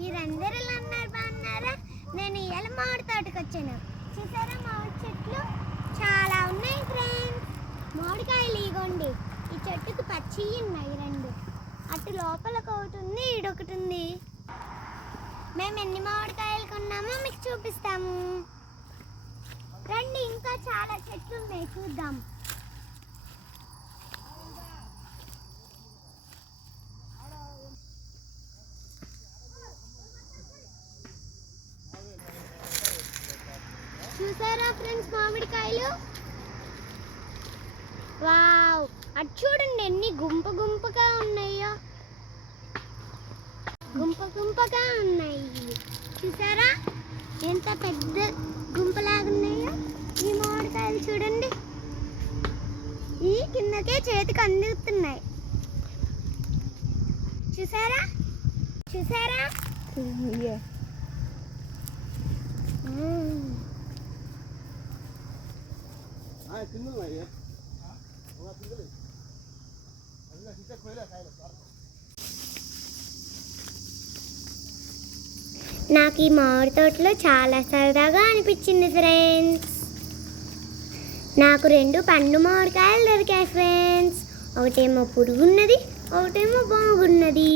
మీరందరూ ఎలా ఉన్నారు, బాగున్నారా? నేను ఇవాళ మామిడి తోటకు వచ్చాను. చూసారా మామిడి చెట్లు చాలా ఉన్నాయి ఫ్రెండ్స్. మామిడికాయలు ఇగోండి, ఈ చెట్టుకు పచ్చి ఉన్నాయి రెండు. అటు లోపల ఒకటి ఉంది, ఈడొకటి ఉంది. మేము ఎన్ని మామిడికాయలు కొన్నామో మీకు చూపిస్తాము రండి. ఇంకా చాలా చెట్లు ఉన్నాయి, చూద్దాం. చూసారా ఫ్రెండ్స్ మామిడికాయలు? వావ్, అటు చూడండి ఎన్ని గుంపుగా ఉన్నాయో. గుంపుగా ఉన్నాయి. చూసారా ఎంత పెద్ద గుంపులాగా ఉన్నాయో ఈ మామిడికాయలు. చూడండి, ఈ కిందకే చేతికి అందుతున్నాయి. చూసారా చూసారా నాకు ఈ మామిడి తోటలో చాలా సరదాగా అనిపించింది ఫ్రెండ్స్. నాకు రెండు పండు మామిడికాయలు దొరికాయి ఫ్రెండ్స్. ఒకటేమో పురుగున్నది, ఒకటేమో బాగున్నది.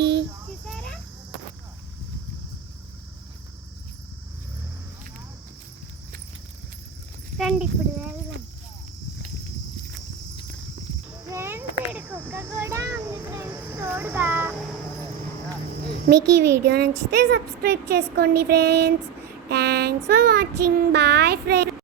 రండి ఇప్పుడు వెళ్దాం ఫ్రెండ్స్. ఇక్కడ కుక్క కూడా ఉంది ఫ్రెండ్స్ తోడుగా. మీకు ఈ వీడియో నచ్చితే సబ్స్క్రైబ్ చేసుకోండి friends. Thanks for watching. Bye friends.